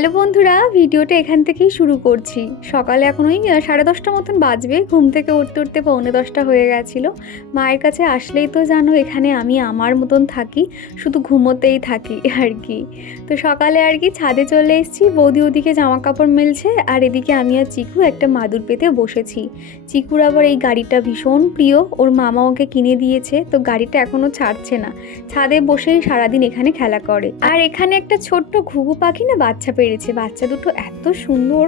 Hello বন্ধুরা, ভিডিওটা এখান থেকেই শুরু করছি। সকালে এখন ওই সাড়ে দশটা মতন বাজবে, ঘুম থেকে উঠতে উঠতে পৌনে দশটা হয়ে গেছিল। মায়ের কাছে আসলেই তো জানো, এখানে আমি আমার মতন থাকি, শুধু ঘুমোতেই থাকি আর কি। তো সকালে আর কি ছাদে চলে এসেছি, বৌদি ওদিকে জামা কাপড় মেলছে, আর এদিকে আমি আর চিকু একটা মাদুর পেতে বসেছি। চিকুর আবার এই গাড়িটা ভীষণ প্রিয়, ওর মামা ওকে কিনে দিয়েছে, তো গাড়িটা এখনও ছাড়ছে না। ছাদে বসেই সারাদিন এখানে খেলা করে। আর এখানে একটা ছোট্ট ঘুঘু পাখি না, বাচ্চা পেরেছে। বাচ্চা দুটো এত সুন্দর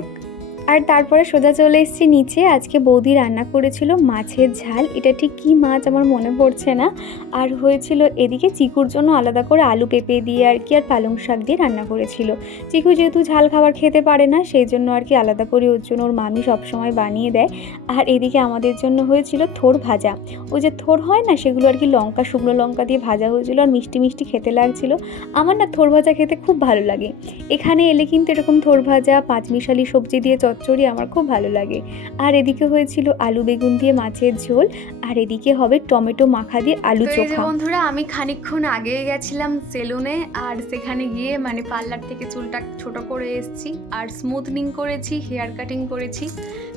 আর তারপরে সোজা চলে এসেছি নিচে। আজকে বৌদি রান্না করেছিল মাছের ঝাল। এটা ঠিক কী মাছ আমার মনে পড়ছে না। আর হয়েছিল এদিকে চিকুর জন্য আলাদা করে আলু পেঁপে দিয়ে আর কি আর পালং শাক দিয়ে রান্না করেছিল। চিকু যেহেতু ঝাল খাবার খেতে পারে না, সেই জন্য আর কি আলাদা করে ওর জন্য ওর মামি সবসময় বানিয়ে দেয়। আর এদিকে আমাদের জন্য হয়েছিল থোর ভাজা। ওই যে থোর হয় না, সেগুলো আর কি লঙ্কা, শুকনো লঙ্কা দিয়ে ভাজা হয়েছিল আর মিষ্টি মিষ্টি খেতে লাগছিল। আমার না থোর ভাজা খেতে খুব ভালো লাগে। এখানে এলে কিন্তু এরকম থোর ভাজা, পাঁচমিশালি সবজি দিয়ে চচ্চড়ি আমার খুব ভালো লাগে। আর এদিকে হয়েছিল আলু বেগুন দিয়ে মাছের ঝোল আর এদিকে হবে টমেটো মাখা দিয়ে আলু চোখা। বন্ধুরা আমি খানিকক্ষণ আগে গেছিলাম সেলুনে আর সেখানে গিয়ে মানে পার্লার থেকে চুলটা ছোট করে এসেছি আর স্মুথনিং করেছি হেয়ার কাটিং করেছি।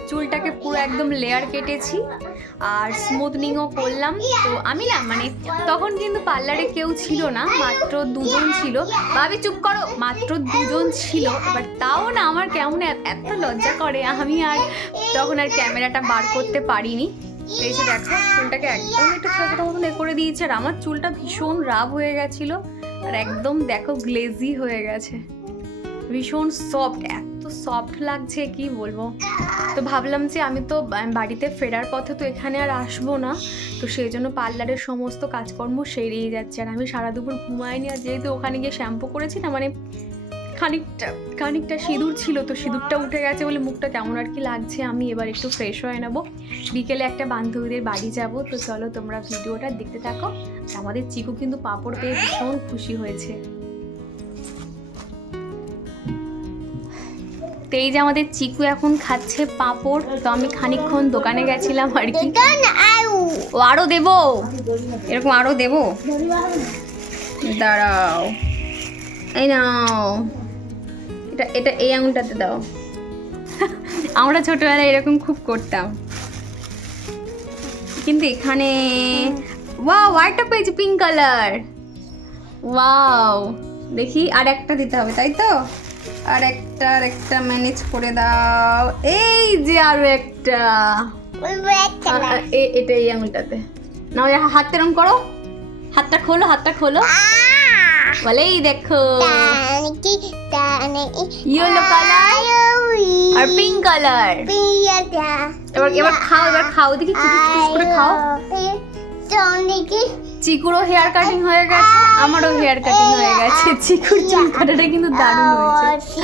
চুলটাকে পুরো একদম লেয়ার কেটেছি আর স্মুথনিংও করলাম। তো আমি না মানে তখন কিন্তু পার্লারে কেউ ছিল না, মাত্র দুজন ছিল। ভাবি, চুপ করো, মাত্র দুজন ছিল এবার তাও না আমার কেমন এত লজ্জা করে। আমি আর তখন আর ক্যামেরাটা বার করতে পারিনি। এই যে দেখো, চুলটাকে একদম একটু ছোটো মতন এ করে দিয়েছে, আর আমার চুলটা ভীষণ রাব হয়ে গেছিল। আর একদম দেখো গ্লেজি হয়ে গেছে। ভীষণ সফট এত সফট লাগছে, কি বলব? তো ভাবলাম যে আমি তো বাড়িতে ফেরার পথে তো এখানে আর আসব না। তো সেই জন্য পার্লারের সমস্ত কাজকর্ম সেরেই যাচ্ছে। আর আমি সারা দুপুর ঘুমাইনি, আর যেহেতু ওখানে গিয়ে শ্যাম্পু করেছি না মানে খানিকটা খানিকটা সিঁদুর ছিল, তো সিঁদুরটা উঠে গেছে বলে মুখটা কেমন আর কি লাগছে, আমি এবার একটু ফ্রেশ হয়ে নেব। বিকেলে একটা বান্ধবীদের বাড়ি যাব, তো চলো তোমরা ভিডিওটা দেখতে থাকো। আমাদের চিকু কিন্তু পাঁপড় পেয়ে ভীষণ খুশি হয়েছে। তো এই যে আমাদের চিকু এখন খাচ্ছে পাঁপড় তো আমি খানিকক্ষণ দোকানে গেছিলাম আর কি। ও আরও দেবো? এরকম আরও দেবো? দাঁড়াও। এই নাও। এটা এটা এই আঙুলটাতে দাও। আমরা ছোটবেলায় এরকম খুব করতাম। কিন্তু এখানে ওয়াও আরেকটা পেয়েছি পিঙ্ক কালার। ওয়াও। দেখি আর একটা দিতে হবে তাই তো? আর একটা আর একটা ম্যানেজ করে দাও। এই যে আরও একটা। এটা এই আঙুলটাতে। না ওই হাতটা এরম করো। হাতটা খোলো হাতটা খোলো। বলে এই দেখো। ইয়েলো কালার আর পিঙ্ক কালার এবার এবার খাও এবার খাও। দেখি করে খাও। চিকুরও হেয়ার কাটিং হয়ে গেছে আমারও হেয়ার কাটিং হয়ে গেছে। চিকুর চুল কাটাটা কিন্তু দারুণ হয়েছে।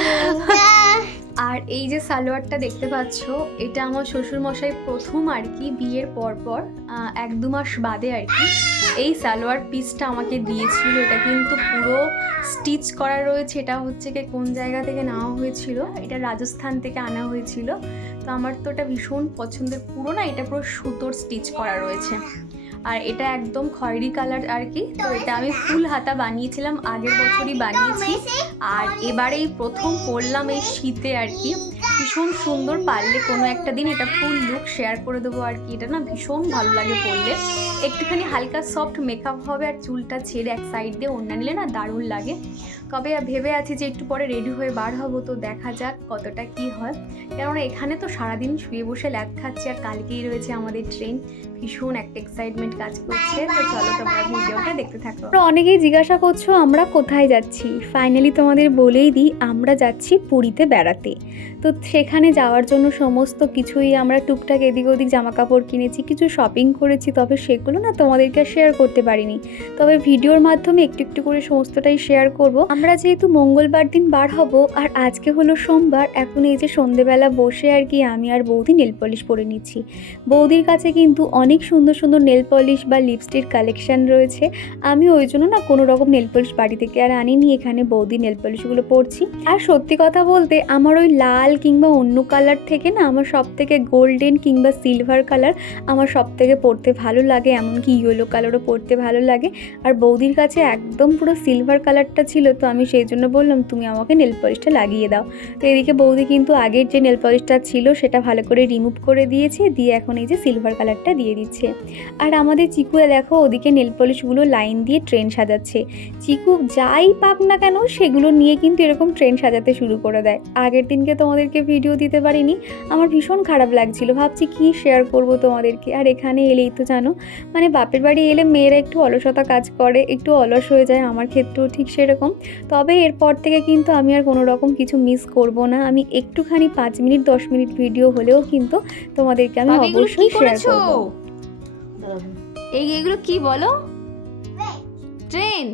আর এই যে সালোয়ারটা দেখতে পাচ্ছ এটা আমার শ্বশুর মশাই প্রথম আর কি বিয়ের পর পর এক দু মাস বাদে আর কি এই সালোয়ার পিসটা আমাকে দিয়েছিল। এটা কিন্তু পুরো স্টিচ করা রয়েছে। এটা হচ্ছে কি কোন জায়গা থেকে নেওয়া হয়েছিল? এটা রাজস্থান থেকে আনা হয়েছিল। তো আমার তো এটা ভীষণ পছন্দের। পুরো না এটা পুরো সুতোর স্টিচ করা রয়েছে। আর এটা একদম খয়েরি কালার আর কি। তো এটা আমি ফুল হাতা বানিয়েছিলাম, আগের বছরই বানিয়েছি। আর এবারেই প্রথম পরলাম এই শীতে আর কি। ভীষণ সুন্দর পারলে কোনো একটা দিন এটা ফুল লুক শেয়ার করে দেবো আর কি। এটা না ভীষণ ভালো লাগে পরলে। একটুখানি হালকা সফট মেকআপ হবে আর চুলটা ছেড়ে এক সাইড দিয়ে ওড়না নিলে না দারুণ লাগে। তবে ভেবে আছি যে একটু পরে রেডি হয়ে বার হব, তো দেখা যাক কতটা কি হয়। কেননা এখানে তো সারাদিন শুয়ে বসে ল্যাদ খাচ্ছি আর কালকেই রয়েছে আমাদের ট্রেন ভীষণ একটা এক্সাইটমেন্ট কাজ করছে। তো চলো তোমরা ভিডিওটা দেখতে থাকো। অনেকেই জিজ্ঞাসা করছ, আমরা কোথায় যাচ্ছি? ফাইনালি তোমাদের বলেই দিই, আমরা যাচ্ছি পুরীতে বেড়াতে। তো সেখানে যাওয়ার জন্য সমস্ত কিছুই আমরা টুকটাক এদিক ওদিক জামা কাপড় কিনেছি, কিছু শপিং করেছি, তবে সেগুলো না তোমাদেরকে শেয়ার করতে পারিনি। তবে ভিডিওর মাধ্যমে একটু একটু করে সমস্তটাই শেয়ার করব। আমরা যেহেতু মঙ্গলবার দিন বার হব, আর আজকে হলো সোমবার, এখন এই যে সন্ধেবেলা বসে আর কি আমি আর বৌদি নেল পলিশ পরে নিচ্ছি। বৌদির কাছে কিন্তু অনেক সুন্দর সুন্দর নেল পলিশ বা লিপস্টিক কালেকশন রয়েছে। আমি ওই জন্য না কোনো রকম নেল পলিশ বাড়ি থেকে আর আনিনি, এখানে বৌদি নেল পলিশগুলো পরছি। আর সত্যি কথা বলতে আমার ওই লাল কিংবা অন্য কালার থেকে না আমার সব থেকে গোল্ডেন কিংবা সিলভার কালার আমার সব থেকে পরতে ভালো লাগে। এমনকি ইয়েলো কালারও পরতে ভালো লাগে। আর বৌদির কাছে একদম পুরো সিলভার কালারটা ছিল, তো আমি সেই জন্য বললাম, তুমি আমাকে নেল পলিশটা লাগিয়ে দাও। তো এদিকে বৌদি কিন্তু আগের যে নেল পলিশটা ছিল, সেটা ভালো করে রিমুভ করে দিয়েছে, দিয়ে এখন এই যে সিলভার কালারটা দিয়ে দিচ্ছে। আর আমাদের চিকুয়া দেখো, ওদিকে নেল পলিশগুলো লাইন দিয়ে ট্রেন সাজাচ্ছে। চিকু যাই পাক না কেন, সেগুলো নিয়ে কিন্তু এরকম ট্রেন সাজাতে শুরু করে দেয়। আগের দিনকে তোমাদেরকে ভিডিও দিতে পারিনি, আমার ভীষণ খারাপ লাগছিল। ভাবছি কি শেয়ার করব তোমাদেরকে? আর এখানে এলেই তো জানো মানে বাপের বাড়ি এলে মেয়েরা একটু অলসতা কাজ করে একটু অলস হয়ে যায় আমার ক্ষেত্রেও ঠিক সেরকম। তবে এরপর থেকে কিন্তু আমি আর কোনো রকম কিছু মিস করব না। আমি একটুখানি পাঁচ মিনিট দশ মিনিট ভিডিও হলেও কিন্তু তোমাদেরকে আমি অবশ্যই শেয়ার করব। এই এগুলো কি বলো? ট্রেন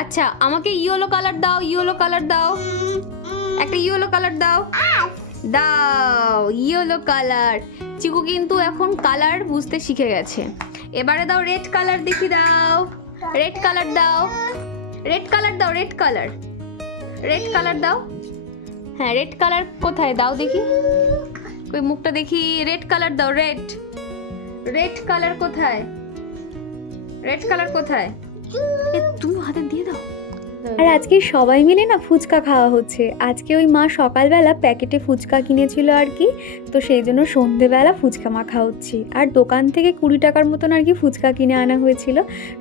আচ্ছা আমাকে ইয়েলো কালার দাও ইয়েলো কালার দাও। একটা ইয়েলো কালার দাও। দাও ইয়েলো কালার চিকু কিন্তু এখন কালার বুঝতে শিখে গেছে। এবারে দাও রেড কালার দেখি দাও। রেড কালার দাও। রেড কালার দাও রেড কালার রেড কালার দাও। হ্যাঁ রেড কালার কোথায়? দাও দেখি। ওই মুখটা দেখি। রেড কালার দাও রেড রেড কালার কোথায়? রেড কালার কোথায়? এ, তুমি হাতে দিয়ে দাও। আর আজকে সবাই মিলে না ফুচকা খাওয়া হচ্ছে। আজকে ওই মা সকালবেলা প্যাকেটে ফুচকা কিনেছিল আর কি। তো সেই জন্য সন্ধেবেলা ফুচকা মাখা হচ্ছে। আর দোকান থেকে কুড়ি টাকার মতন আর কি ফুচকা কিনে আনা হয়েছিল।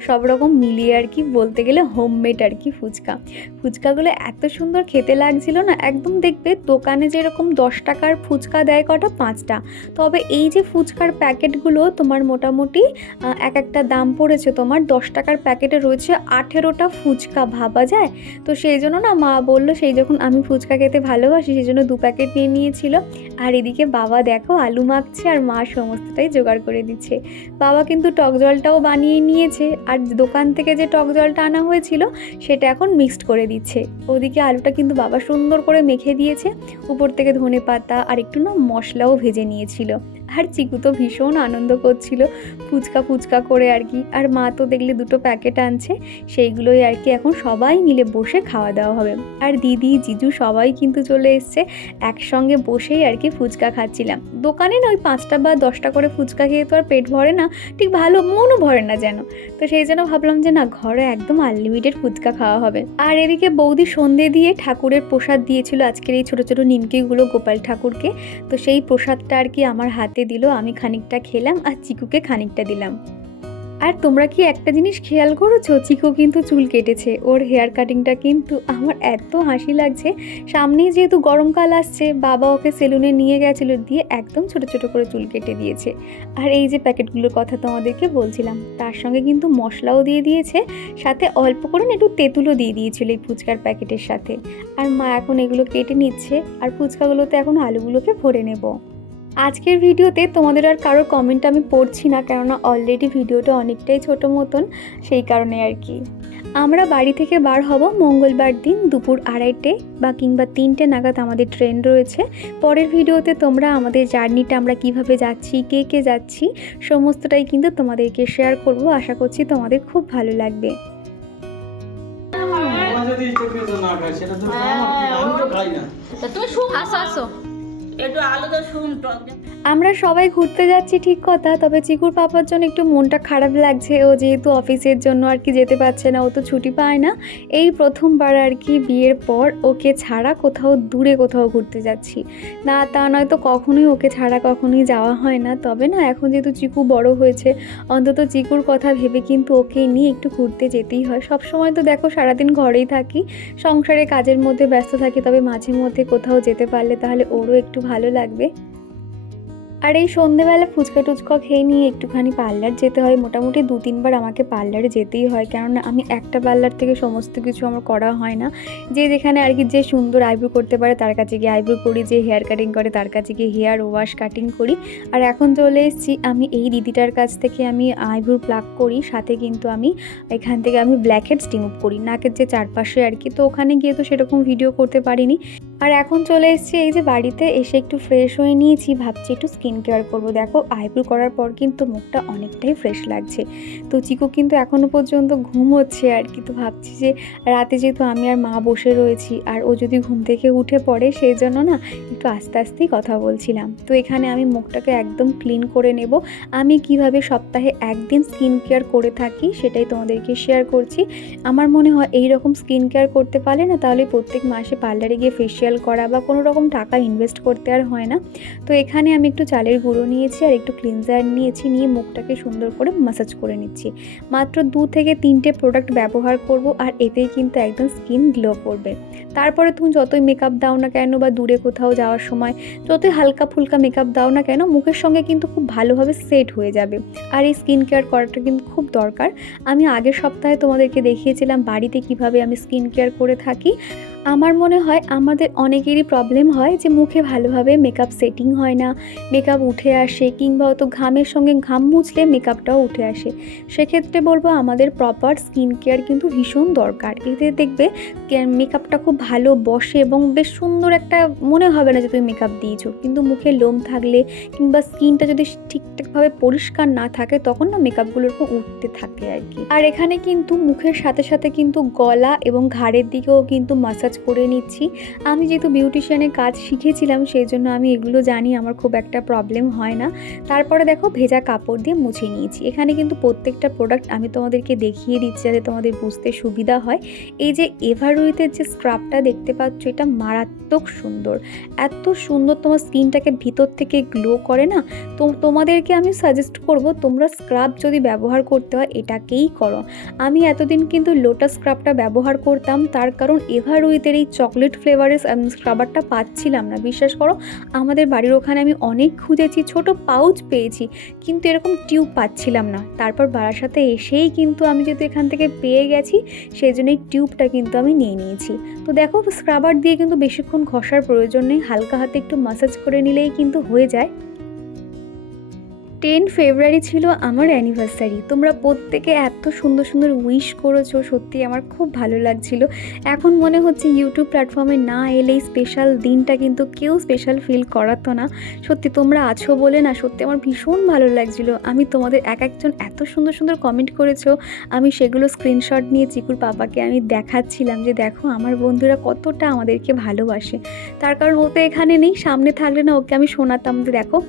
সব রকম মিলিয়ে আর কি বলতে গেলে হোমমেড আর কি ফুচকা। ফুচকাগুলো এত সুন্দর খেতে লাগছিল না, একদম দেখবে দোকানে যেরকম দশ টাকার ফুচকা দেয় কটা পাঁচটা। তবে এই যে ফুচকার প্যাকেটগুলো তোমার মোটামুটি এক একটা দাম পড়েছে তোমার দশ টাকার প্যাকেটে রয়েছে আঠেরোটা ফুচকা ভাবা যায়। তো সেই জন্য না মা বলল, সেই যখন আমি ফুচকা খেতে ভালোবাসি, সেই জন্য দু প্যাকেট নিয়ে নিয়েছিল। আর এদিকে বাবা দেখো আলু মাখছে আর মা সমস্তটাই জোগাড় করে দিচ্ছে। বাবা কিন্তু টক জলটাও বানিয়ে নিয়েছে আর দোকান থেকে যে টক জলটা আনা হয়েছিল সেটা এখন মিক্সড করে দিচ্ছে। ওদিকে আলুটা কিন্তু বাবা সুন্দর করে মেখে দিয়েছে। উপর থেকে ধনে পাতা আর একটু না মশলাও ভেজে নিয়েছিল। আর চিকু তো ভীষণ আনন্দ করছিল। ফুচকা ফুচকা করে আর কি। আর মা তো দেখলে দুটো প্যাকেট আনছে, সেইগুলোই আর কি এখন সবাই মিলে বসে খাওয়া দাওয়া হবে। আর দিদি, জিজু সবাই কিন্তু চলে এসছে, একসঙ্গে বসেই আর কি ফুচকা খাচ্ছিলাম। দোকানে না ওই পাঁচটা বা দশটা করে ফুচকা খেয়ে তো আর পেট ভরে না, ঠিক ভালো মনও ভরে না যেন। তো সেই জন্য ভাবলাম যে না, ঘরে একদম আনলিমিটেড ফুচকা খাওয়া হবে। আর এদিকে বৌদি সন্ধে দিয়ে ঠাকুরের প্রসাদ দিয়েছিল আজকের এই ছোটো ছোটো নিমকিগুলো গোপাল ঠাকুরকে। তো সেই প্রসাদটা আর কি আমার হাতে দিল, আমি খানিকটা খেলাম আর চিকুকে খানিকটা দিলাম। আর তোমরা কি একটা জিনিস খেয়াল করেছ? চিকু কিন্তু চুল কেটেছে। ওর হেয়ার কাটিংটা কিন্তু আমার এত হাসি লাগছে। সামনেই যেহেতু গরমকাল আসছে, বাবা ওকে সেলুনে নিয়ে গেছিল দিয়ে একদম ছোট ছোট করে চুল কেটে দিয়েছে। আর এই যে প্যাকেটগুলোর কথা তোমাদেরকে বলছিলাম, তার সঙ্গে কিন্তু মশলাও দিয়ে দিয়েছে, সাথে অল্প করে একটু তেঁতুলও দিয়ে দিয়েছিল এই ফুচকার প্যাকেটের সাথে। আর মা এখন এগুলো কেটে নিচ্ছে, আর ফুচকাগুলোতে এখন আলুগুলোকে ভরে নেব। আজকের ভিডিওতে তোমাদের আর কারোর কমেন্ট আমি পড়ছি না কেননা অলরেডি ভিডিওটা অনেকটাই ছোট মতন সেই কারণে আর কি। আমরা বাড়ি থেকে বার হব মঙ্গলবার দিন দুপুর আড়াইটে বা কিংবা তিনটে নাগাদ আমাদের ট্রেন রয়েছে। পরের ভিডিওতে তোমরা আমাদের জার্নিটা আমরা কীভাবে যাচ্ছি কে কে যাচ্ছি সমস্তটাই কিন্তু তোমাদেরকে শেয়ার করব। আশা করছি তোমাদের খুব ভালো লাগবে। করে তা তুমি আসো আসো। আমরা সবাই ঘুরতে যাচ্ছি, ঠিক কথা, তবে চিকুর পাপার জন্য একটু মনটা খারাপ লাগছে। ও যেহেতু অফিসের জন্য আর কি যেতে পারছে না, ও তো ছুটি পায় না। এই প্রথমবার আর কি বিয়ের পর ওকে ছাড়া কোথাও দূরে কোথাও ঘুরতে যাচ্ছি। না, তা নয় তো কখনোই ওকে ছাড়া কখনোই যাওয়া হয় না। তবে না, এখন যেহেতু চিকু বড় হয়েছে, অন্তত চিকুর কথা ভেবে কিন্তু ওকে নিয়ে একটু ঘুরতে যেতেই হয়। সব সময় তো দেখো, সারাদিন ঘরেই থাকি, সংসারে কাজের মধ্যে ব্যস্ত থাকি, তবে মাঝে মধ্যে কোথাও যেতে পারলে তাহলে ওরও একটু ভালো লাগবে। আর এই সন্ধেবেলা ফুচকা টুচকা খেয়ে নিয়ে একটুখানি পার্লার যেতে হয়। মোটামুটি দু তিনবার আমাকে পার্লারে যেতেই হয়। কেননা আমি একটা পার্লার থেকে সমস্ত কিছু আমার করা হয় না। যে যেখানে আর কি যে সুন্দর আইব্রো করতে পারে তার কাছে গিয়ে আইব্রো করি, যে হেয়ার কাটিং করে তার কাছে গিয়ে হেয়ার ওয়াশ কাটিং করি। আর এখন চলে এসেছি আমি এই দিদিটার কাছ থেকে আমি আইব্রো প্লাক করি। সাথে কিন্তু আমি এখান থেকে আমি ব্ল্যাক হেডস রিমুভ করি। নাকের যে চারপাশে আর কি। তো ওখানে গিয়ে তো সেরকম ভিডিও করতে পারিনি। আর এখন চলে এসেছি এই যে বাড়িতে, এসে একটু ফ্রেশ হয়ে নিয়েছি, ভাবছি একটু স্কিন কেয়ার করব। দেখো আইব্রো করার পর কিন্তু মুখটা অনেকটাই ফ্রেশ লাগছে। তো চিকু কিন্তু এখনও পর্যন্ত ঘুম হচ্ছে আর কি। তো ভাবছি যে রাতে যেহেতু আমি আর মা বসে রয়েছি, আর ও যদি ঘুম থেকে উঠে পড়ে সেই জন্য না একটু আস্তে আস্তেই কথা বলছিলাম। তো এখানে আমি মুখটাকে একদম ক্লিন করে নেব। আমি কীভাবে সপ্তাহে একদিন স্কিন কেয়ার করে থাকি, সেটাই তোমাদেরকে শেয়ার করছি। আমার মনে হয় এই রকম স্কিন কেয়ার করতে পারলে না, তাহলে প্রত্যেক মাসে পার্লারে গিয়ে ফেসিয়াল করা বা কোনো রকম টাকা ইনভেস্ট করতে আর হয় না। তো এখানে আমি একটু চালের গুঁড়ো নিয়েছি আর একটু ক্লিনজার নিয়েছি, নিয়ে মুখটাকে সুন্দর করে মাসাজ করে নিচ্ছি। মাত্র দু থেকে তিনটে প্রোডাক্ট ব্যবহার করব আর এতেই কিন্তু একদম স্কিন গ্লো করবে। তারপরে তুমি যতই মেকআপ দাও না কেন বা দূরে কোথাও যাওয়ার সময়, যতই হালকা ফুলকা মেকআপ দাও না কেন, মুখের সঙ্গে কিন্তু খুব ভালোভাবে সেট হয়ে যাবে। আর এই স্কিন কেয়ার করাটা কিন্তু খুব দরকার। আমি আগের সপ্তাহে তোমাদেরকে দেখিয়েছিলাম বাড়িতে কীভাবে আমি স্কিন কেয়ার করে থাকি। আমার মনে হয় আমাদের অনেকেরই প্রবলেম হয় যে মুখে ভালোভাবে মেকআপ সেটিং হয় না মেকআপ উঠে আসে কিংবা হয়তো ঘামের সঙ্গে ঘাম মুছলে মেকআপটাও উঠে আসে। সেক্ষেত্রে বলব আমাদের প্রপার স্কিন কেয়ার কিন্তু ভীষণ দরকার। এতে দেখবে মেকআপটা খুব ভালো বসে এবং বেশ সুন্দর একটা মনে হবে না যে তুমি মেকআপ দিয়েছ। কিন্তু মুখে লোম থাকলে কিংবা স্কিনটা যদি ঠিকঠাকভাবে পরিষ্কার না থাকে তখন না মেকআপগুলোর উঠতে থাকে আর কি। আর এখানে কিন্তু মুখের সাথে সাথে কিন্তু গলা এবং ঘাড়ের দিকেও কিন্তু মাসাজ করে নিচ্ছি। আমি যেহেতু বিউটিশিয়ানের কাজ শিখেছিলাম, সেই জন্য আমি এগুলো জানি, আমার খুব একটা প্রবলেম হয় না। তারপরে দেখো ভেজা কাপড় দিয়ে মুছে নিয়েছি। এখানে কিন্তু প্রত্যেকটা প্রোডাক্ট আমি তোমাদেরকে দেখিয়ে দিচ্ছি যাতে তোমাদের বুঝতে সুবিধা হয়। এই যে এভারুইতের যে স্ক্রাবটা দেখতে পাচ্ছ, এটা মারাত্মক সুন্দর। এত সুন্দর তোমার স্কিনটাকে ভিতর থেকে গ্লো করে না? তো তোমাদেরকে আমি সাজেস্ট করব, তোমরা স্ক্রাব যদি ব্যবহার করতে হয়, এটাকেই করো। আমি এতদিন কিন্তু লোটাস স্ক্রাবটা ব্যবহার করতাম, তার কারণ এভারুইতের এই চকলেট ফ্লেভারের স্ক্রাবারটা পাচ্ছিলাম না। বিশ্বাস করো, আমাদের বাড়ির ওখানে আমি অনেক খুঁজেছি, ছোট পাউচ পেয়েছি, কিন্তু এরকম টিউব পাচ্ছিলাম না। তারপর বারাসাতে এসেই কিন্তু আমি যেহেতু এখান থেকে পেয়ে গেছি, সেই জন্য এই টিউবটা কিন্তু আমি নিয়ে নিয়েছি। তো দেখো স্ক্রাবার দিয়ে কিন্তু বেশিক্ষণ ঘষার প্রয়োজন নেই, হালকা হাতে একটু মাসাজ করে নিলেই কিন্তু হয়ে যায়। টেন ফেব্রুয়ারি ছিল আমার অ্যানিভার্সারি তোমরা প্রত্যেকে এত সুন্দর সুন্দর উইশ করেছ, সত্যি আমার খুব ভালো লাগছিল। এখন মনে হচ্ছে ইউটিউব প্ল্যাটফর্মে না এলেই স্পেশাল দিনটা কিন্তু কেউ স্পেশাল ফিল করাতো না। সত্যি তোমরা আছো বলে না, সত্যি আমার ভীষণ ভালো লাগছিল। আমি তোমাদের এক একজন এত সুন্দর সুন্দর কমেন্ট করেছ, আমি সেগুলো স্ক্রিনশট নিয়ে চিকুর পাপাকে আমি দেখাচ্ছিলাম যে দেখো আমার বন্ধুরা কতটা আমাদেরকে ভালোবাসে। তার কারণ ও তো এখানে নেই, সামনে থাকলে না ওকে আমি শোনাতাম যে দেখো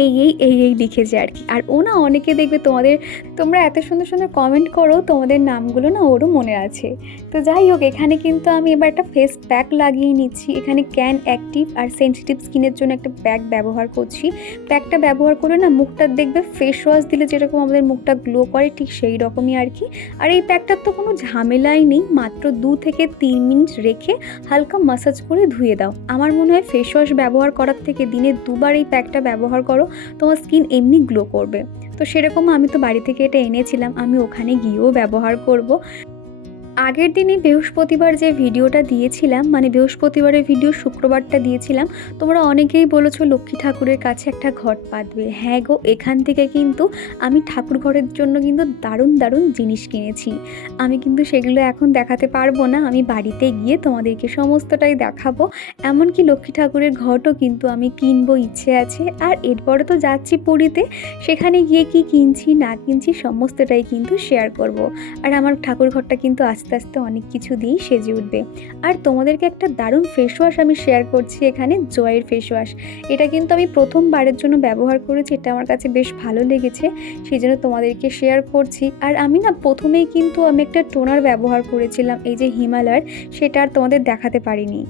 এই এই এই এই লিখেছে আর কি। আর ও না অনেকে দেখবে তোমাদের, তোমরা এত সুন্দর সুন্দর কমেন্ট করো, তোমাদের নামগুলো না ওরও মনে আছে। তো যাই হোক, এখানে কিন্তু আমি এবার একটা ফেস প্যাক লাগিয়ে নিচ্ছি। এখানে ক্যান অ্যাক্টিভ আর সেন্সিটিভ স্কিনের জন্য একটা প্যাক ব্যবহার করছি। প্যাকটা ব্যবহার করে না মুখটা দেখবে ফেস ওয়াশ দিলে যেরকম আমাদের মুখটা গ্লো করে, ঠিক সেই রকমই আর কি। আর এই প্যাকটার তো কোনো ঝামেলাই নেই, মাত্র দু থেকে তিন মিনিট রেখে হালকা মাসাজ করে ধুয়ে দাও। আমার মনে হয় ফেস ওয়াশ ব্যবহার করার থেকে দিনে দুবার এই প্যাকটা ব্যবহার করো তোমার স্কিন এমনি গ্লো করবে। তো সেরকম আমি তো বাড়ি থেকে এটা এনেছিলাম, আমি ওখানে গিয়েও ব্যবহার করব। আগের দিনে বৃহস্পতিবার যে ভিডিওটা দিয়েছিলাম মানে বৃহস্পতিবারের ভিডিও শুক্রবারটা দিয়েছিলাম, তোমরা অনেকেই বলেছ লক্ষ্মী ঠাকুরের কাছে একটা ঘট পাতবে হ্যাঁ গো, এখান থেকে কিন্তু আমি ঠাকুর ঘরের জন্য কিন্তু দারুণ দারুণ জিনিস কিনেছি। আমি কিন্তু সেগুলো এখন দেখাতে পারব না, আমি বাড়িতে গিয়ে তোমাদেরকে সমস্তটাই দেখাবো। এমনকি লক্ষ্মী ঠাকুরের ঘটও কিন্তু আমি কিনবো, ইচ্ছে আছে। আর এরপরে তো যাচ্ছি পুরীতে, সেখানে গিয়ে কি কিনছি না কিনছি সমস্তটাই কিন্তু শেয়ার করব। আর আমার ঠাকুর ঘরটা কিন্তু আস্তে আস্তে অনেক কিছু দিয়েই সেজে উঠবে। আর তোমাদেরকে একটা দারুণ ফেস ওয়াশ আমি শেয়ার করছি এখানে, জয়ের ফেস ওয়াশ এটা কিন্তু আমি প্রথমবারের জন্য ব্যবহার করেছি, এটা আমার কাছে বেশ ভালো লেগেছে সেই জন্য তোমাদেরকে শেয়ার করছি। আর আমি না প্রথমেই কিন্তু আমি একটা টোনার ব্যবহার করেছিলাম, এই যে হিমালয়ের, সেটা আর তোমাদের দেখাতে পারিনি।